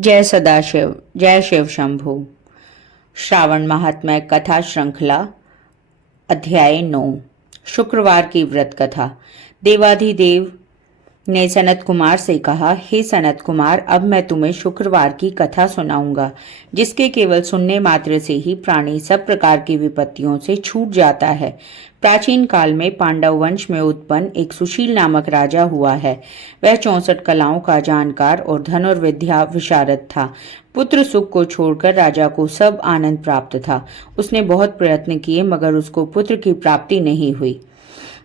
जय सदाशिव, जय शिव शंभु। श्रावण महात्म्य कथा श्रृंखला अध्याय 9। शुक्रवार की व्रत कथा। देवाधिदेव ने सनत कुमार से कहा, हे सनत कुमार, अब मैं तुम्हें शुक्रवार की कथा सुनाऊंगा, जिसके केवल सुनने मात्र से ही प्राणी सब प्रकार की विपत्तियों से छूट जाता है। प्राचीन काल में पांडव वंश में उत्पन्न एक सुशील नामक राजा हुआ है। वह 64 कलाओं का जानकार और धनुर्विद्या विशारद था। पुत्र सुख को छोड़कर राजा को सब आनंद प्राप्त था। उसने बहुत प्रयत्न किए, मगर उसको पुत्र की प्राप्ति नहीं हुई।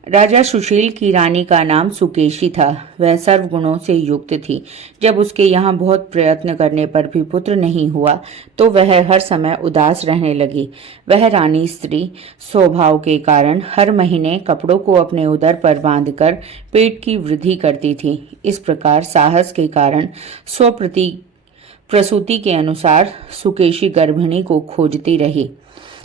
राजा सुशील की रानी का नाम सुकेशी था। वह सर्वगुणों से युक्त थी। जब उसके यहाँ बहुत प्रयत्न करने पर भी पुत्र नहीं हुआ, तो वह हर समय उदास रहने लगी। वह रानी स्त्री स्वभाव के कारण हर महीने कपड़ों को अपने उदर पर बांधकर पेट की वृद्धि करती थी। इस प्रकार साहस के कारण प्रसूति के अनुसार सुकेशी गर्भिणी को खोजती रही।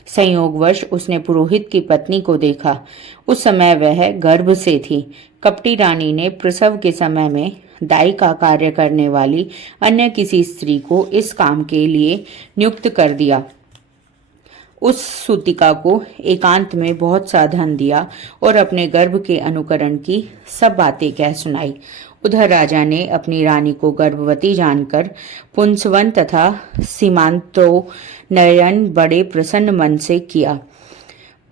संयोगवश उसने पुरोहित की पत्नी को देखा। उस समय वह गर्भ से थी। कपटी रानी ने प्रसव के समय में दाई का कार्य करने वाली अन्य किसी स्त्री को इस काम के लिए नियुक्त कर दिया। उस सूतिका को एकांत में बहुत सा धन दिया और अपने गर्भ के अनुकरण की सब बातें कह सुनाई। उधर राजा ने अपनी रानी को गर्भवती जानकर पुंसवन तथा सीमांतोन्नयन बड़े प्रसन्न मन से किया।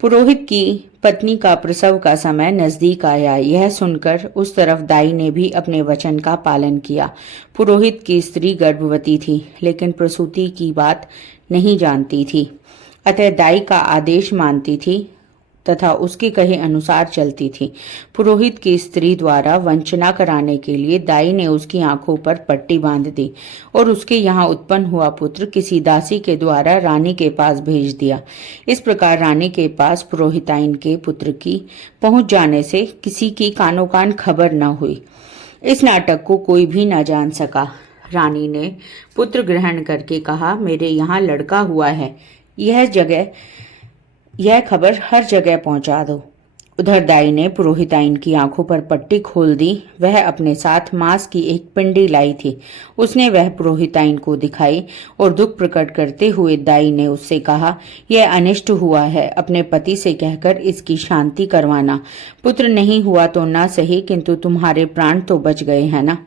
पुरोहित की पत्नी का प्रसव का समय नजदीक आया। यह सुनकर उस तरफ दाई ने भी अपने वचन का पालन किया। पुरोहित की स्त्री गर्भवती थी, लेकिन प्रसूति की बात नहीं जानती थी। अतः दाई का आदेश मानती थी तथा उसके कहे अनुसार चलती थी। पुरोहित की स्त्री द्वारा वंचना कराने के लिए दाई ने उसकी आंखों पर पट्टी बांध दी और उसके यहाँ उत्पन्न हुआ पुत्र किसी दासी के द्वारा रानी के पास भेज दिया। इस प्रकार रानी के पास पुरोहिताइन के पुत्र की पहुंच जाने से किसी की कानो कान खबर न हुई। इस नाटक को कोई भी न जान सका। रानी ने पुत्र ग्रहण करके कहा, मेरे यहाँ लड़का हुआ है, यह खबर हर जगह पहुंचा दो। उधर दाई ने पुरोहिताइन की आंखों पर पट्टी खोल दी। वह अपने साथ मांस की एक पिंडी लाई थी। उसने वह पुरोहिताइन को दिखाई और दुख प्रकट करते हुए दाई ने उससे कहा, यह अनिष्ट हुआ है, अपने पति से कहकर इसकी शांति करवाना। पुत्र नहीं हुआ तो ना सही, किंतु तुम्हारे प्राण तो बच गए हैं ना।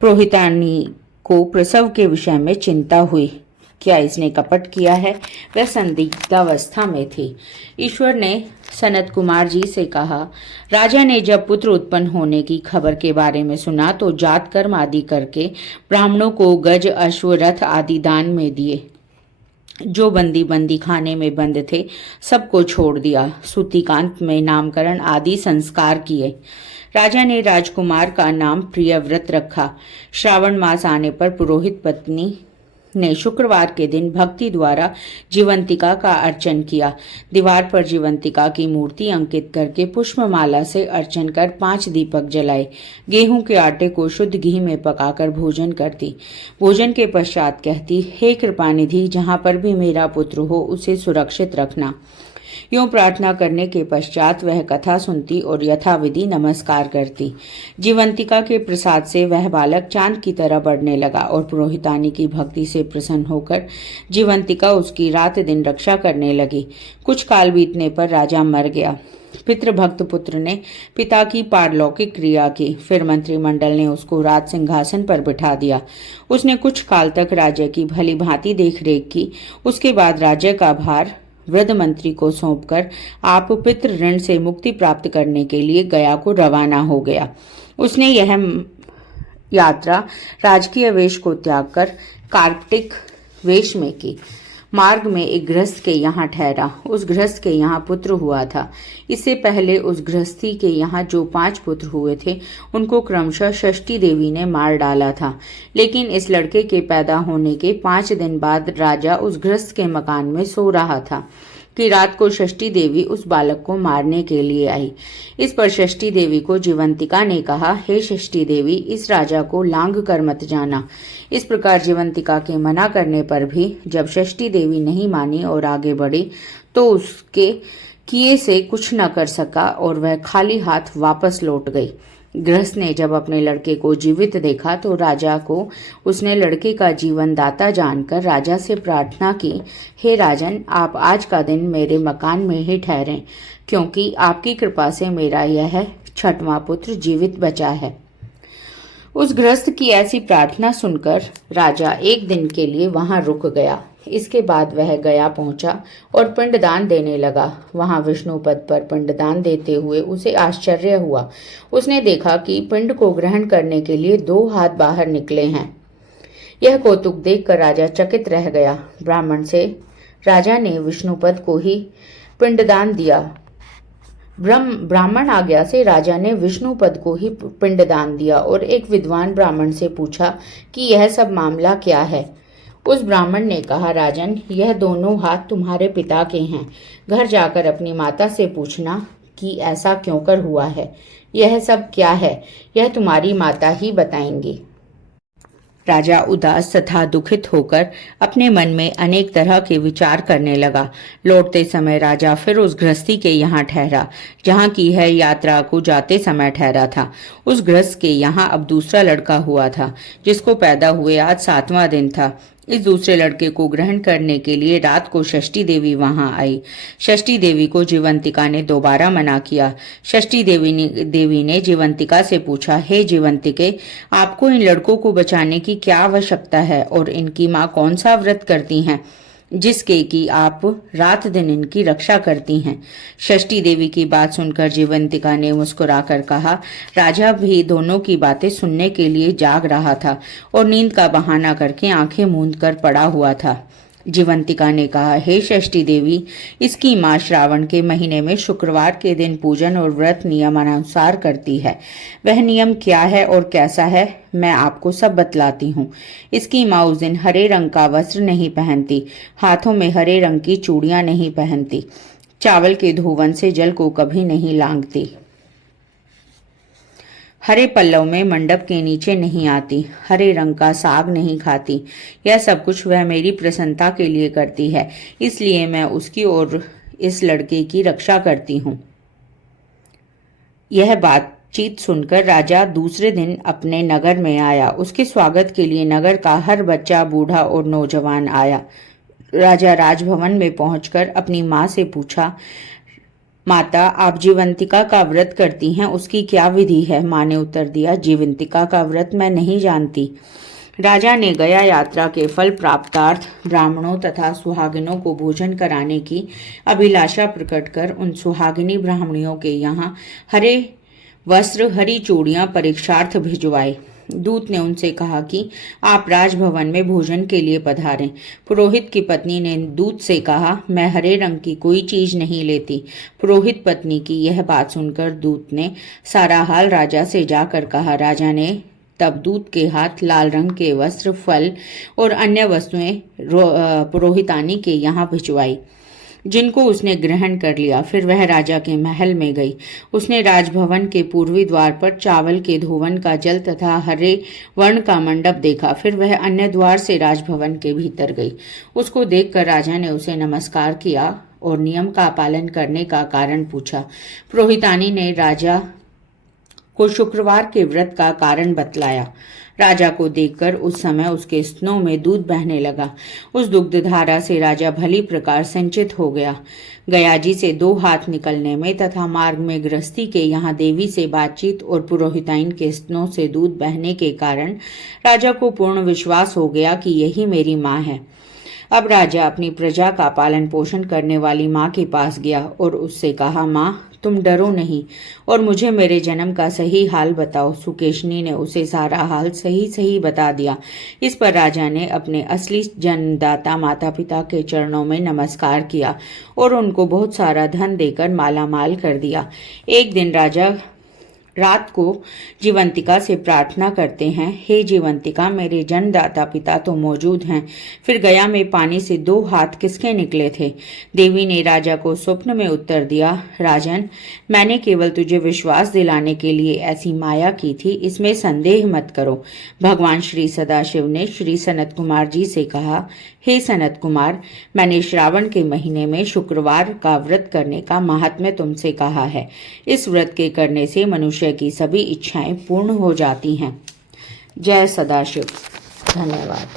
पुरोहितानी को प्रसव के विषय में चिंता हुई। क्या इसने कपट किया है? वह संदिग्धावस्था में थी। ईश्वर ने सनत कुमार जी से कहा, राजा ने जब पुत्र उत्पन्न होने की खबर के बारे में सुना तो जात कर्म आदि करके ब्राह्मणों को गज, अश्व, रथ आदि दान में दिए। जो बंदी खाने में बंद थे, सबको छोड़ दिया। सूतिकांत में नामकरण आदि संस्कार किए। राजा ने राजकुमार का नाम प्रियव्रत रखा। श्रावण मास आने पर पुरोहित पत्नी ने शुक्रवार के दिन भक्ति द्वारा जीवंतिका का अर्चन किया। दीवार पर जीवंतिका की मूर्ति अंकित करके पुष्पमाला से अर्चन कर 5 दीपक जलाए। गेहूं के आटे को शुद्ध घी में पकाकर भोजन करती। भोजन के पश्चात कहती, हे कृपानिधि, जहां पर भी मेरा पुत्र हो उसे सुरक्षित रखना। यूं प्रार्थना करने के पश्चात वह कथा सुनती और यथाविधि नमस्कार करती। जीवंतिका के प्रसाद से वह बालक चांद की तरह बढ़ने लगा और पुरोहितानी की भक्ति से प्रसन्न होकर जीवंतिका उसकी रात दिन रक्षा करने लगी। कुछ काल बीतने पर राजा मर गया। पितृभक्त पुत्र ने पिता की पारलौकिक क्रिया की। फिर मंत्रिमंडल ने उसको राज सिंहासन पर बिठा दिया। उसने कुछ काल तक राज्य की भली भांति देखरेख की। उसके बाद राज्य का भार वृद्ध मंत्री को सौंपकर आप पितृ ऋण से मुक्ति प्राप्त करने के लिए गया को रवाना हो गया। उसने यह यात्रा राजकीय वेश को त्याग कर कार्तिक वेश में की। मार्ग में एक गृहस्थ के यहाँ ठहरा। उस गृहस्थ के यहाँ पुत्र हुआ था। इससे पहले उस गृहस्थी के यहाँ जो 5 पुत्र हुए थे, उनको क्रमशः षष्ठी देवी ने मार डाला था। लेकिन इस लड़के के पैदा होने के 5 दिन बाद राजा उस गृहस्थ के मकान में सो रहा था कि रात को षष्ठी देवी उस बालक को मारने के लिए आई। इस पर षष्ठी देवी को जीवंतिका ने कहा, हे षष्ठी देवी, इस राजा को लांघ कर मत जाना। इस प्रकार जीवंतिका के मना करने पर भी जब षष्ठी देवी नहीं मानी और आगे बढ़ी, तो उसके किए से कुछ न कर सका और वह खाली हाथ वापस लौट गई। गृहस्थ ने जब अपने लड़के को जीवित देखा तो राजा को उसने लड़के का जीवन दाता जानकर राजा से प्रार्थना की, हे राजन, आप आज का दिन मेरे मकान में ही ठहरें, क्योंकि आपकी कृपा से मेरा यह छठवां पुत्र जीवित बचा है। उस गृहस्थ की ऐसी प्रार्थना सुनकर राजा एक दिन के लिए वहां रुक गया। इसके बाद वह गया पहुंचा और पिंडदान देने लगा। वहां विष्णुपद पर पिंडदान देते हुए उसे आश्चर्य हुआ। उसने देखा कि पिंड को ग्रहण करने के लिए 2 हाथ बाहर निकले हैं। यह कौतुक देखकर राजा चकित रह गया। ब्राह्मण से राजा ने विष्णुपद को ही पिंडदान दिया। ब्राह्मण आज्ञा से राजा ने विष्णुपद को ही पिंडदान दिया और एक विद्वान ब्राह्मण से पूछा कि यह सब मामला क्या है। उस ब्राह्मण ने कहा, राजन, यह दोनों हाथ तुम्हारे पिता के हैं। घर जाकर अपनी माता से पूछना कि ऐसा क्यों कर हुआ है। यह सब क्या है, यह तुम्हारी माता ही बताएंगी। राजा उदास तथा दुखित होकर अपने मन में अनेक तरह के विचार करने लगा। लौटते समय राजा फिर उस गृहस्थी के यहाँ ठहरा जहाँ की है यात्रा को जाते समय ठहरा था। उस गृहस्थ के यहाँ अब दूसरा लड़का हुआ था, जिसको पैदा हुए आज 7वां दिन था। इस दूसरे लड़के को ग्रहण करने के लिए रात को षष्ठी देवी वहां आई। षष्ठी देवी को जीवंतिका ने दोबारा मना किया। षष्ठी देवी ने जीवंतिका से पूछा, हे जीवंतिके, आपको इन लड़कों को बचाने की क्या आवश्यकता है और इनकी माँ कौन सा व्रत करती हैं जिसके कि आप रात दिन इनकी रक्षा करती हैं। षष्ठी देवी की बात सुनकर जीवंतिका ने मुस्कुराकर कहा, राजा भी दोनों की बातें सुनने के लिए जाग रहा था और नींद का बहाना करके आंखें मूंद कर पड़ा हुआ था। जीवंतिका ने कहा, हे षष्ठी देवी, इसकी माँ श्रावण के महीने में शुक्रवार के दिन पूजन और व्रत नियमानुसार करती है। वह नियम क्या है और कैसा है मैं आपको सब बतलाती हूँ। इसकी माँ उस दिन हरे रंग का वस्त्र नहीं पहनती, हाथों में हरे रंग की चूड़ियां नहीं पहनती, चावल के धोवन से जल को कभी नहीं लांघती, हरे पल्लव में मंडप के नीचे नहीं आती, हरे रंग का साग नहीं खाती। यह सब कुछ वह मेरी प्रसन्नता के लिए करती है, इसलिए मैं उसकी और इस लड़के की रक्षा करती हूँ। यह बातचीत सुनकर राजा दूसरे दिन अपने नगर में आया। उसके स्वागत के लिए नगर का हर बच्चा, बूढ़ा और नौजवान आया। राजा राजभवन में पहुंचकर अपनी माँ से पूछा, माता, आप जीवंतिका का व्रत करती हैं, उसकी क्या विधि है। माँ ने उत्तर दिया, जीवंतिका का व्रत मैं नहीं जानती। राजा ने गया यात्रा के फल प्राप्तार्थ ब्राह्मणों तथा सुहागिनों को भोजन कराने की अभिलाषा प्रकट कर उन सुहागिनी ब्राह्मणियों के यहाँ हरे वस्त्र, हरी चूड़ियां परीक्षार्थ भिजवाए। दूत ने उनसे कहा कि आप राजभवन में भोजन के लिए पधारें। पुरोहित की पत्नी ने दूत से कहा, मैं हरे रंग की कोई चीज नहीं लेती। पुरोहित पत्नी की यह बात सुनकर दूत ने सारा हाल राजा से जाकर कहा। राजा ने तब दूत के हाथ लाल रंग के वस्त्र, फल और अन्य वस्तुएं पुरोहितानी के यहाँ भिजवाई, जिनको उसने ग्रहण कर लिया। फिर वह राजा के महल में गई। उसने राजभवन के पूर्वी द्वार पर चावल के धोवन का जल तथा हरे वर्ण का मंडप देखा। फिर वह अन्य द्वार से राजभवन के भीतर गई। उसको देखकर राजा ने उसे नमस्कार किया और नियम का पालन करने का कारण पूछा। पुरोहितानी ने राजा को शुक्रवार के व्रत का कारण बतलाया। राजा को देखकर उस समय उसके स्तनों में दूध बहने लगा। उस दुग्ध धारा से राजा भली प्रकार संचित हो गया। गयाजी से 2 हाथ निकलने में तथा मार्ग में गृहस्थी के यहाँ देवी से बातचीत और पुरोहिताइन के स्तनों से दूध बहने के कारण राजा को पूर्ण विश्वास हो गया कि यही मेरी माँ है। अब राजा अपनी प्रजा का पालन पोषण करने वाली माँ के पास गया और उससे कहा, माँ, तुम डरो नहीं और मुझे मेरे जन्म का सही हाल बताओ। सुकेशनी ने उसे सारा हाल सही सही बता दिया। इस पर राजा ने अपने असली जन्मदाता माता पिता के चरणों में नमस्कार किया और उनको बहुत सारा धन देकर मालामाल कर दिया। एक दिन राजा रात को जीवंतिका से प्रार्थना करते हैं, हे जीवंतिका, मेरे जन्मदाता पिता तो मौजूद हैं, फिर गया में पानी से 2 हाथ किसके निकले थे। देवी ने राजा को स्वप्न में उत्तर दिया, राजन, मैंने केवल तुझे विश्वास दिलाने के लिए ऐसी माया की थी, इसमें संदेह मत करो। भगवान श्री सदाशिव ने श्री सनत कुमार जी से कहा, हे सनत कुमार, मैंने श्रावण के महीने में शुक्रवार का व्रत करने का महात्म्य तुमसे कहा है। इस व्रत के करने से मनुष्य मनुष्य की सभी इच्छाएं पूर्ण हो जाती हैं। जय सदाशिव। धन्यवाद।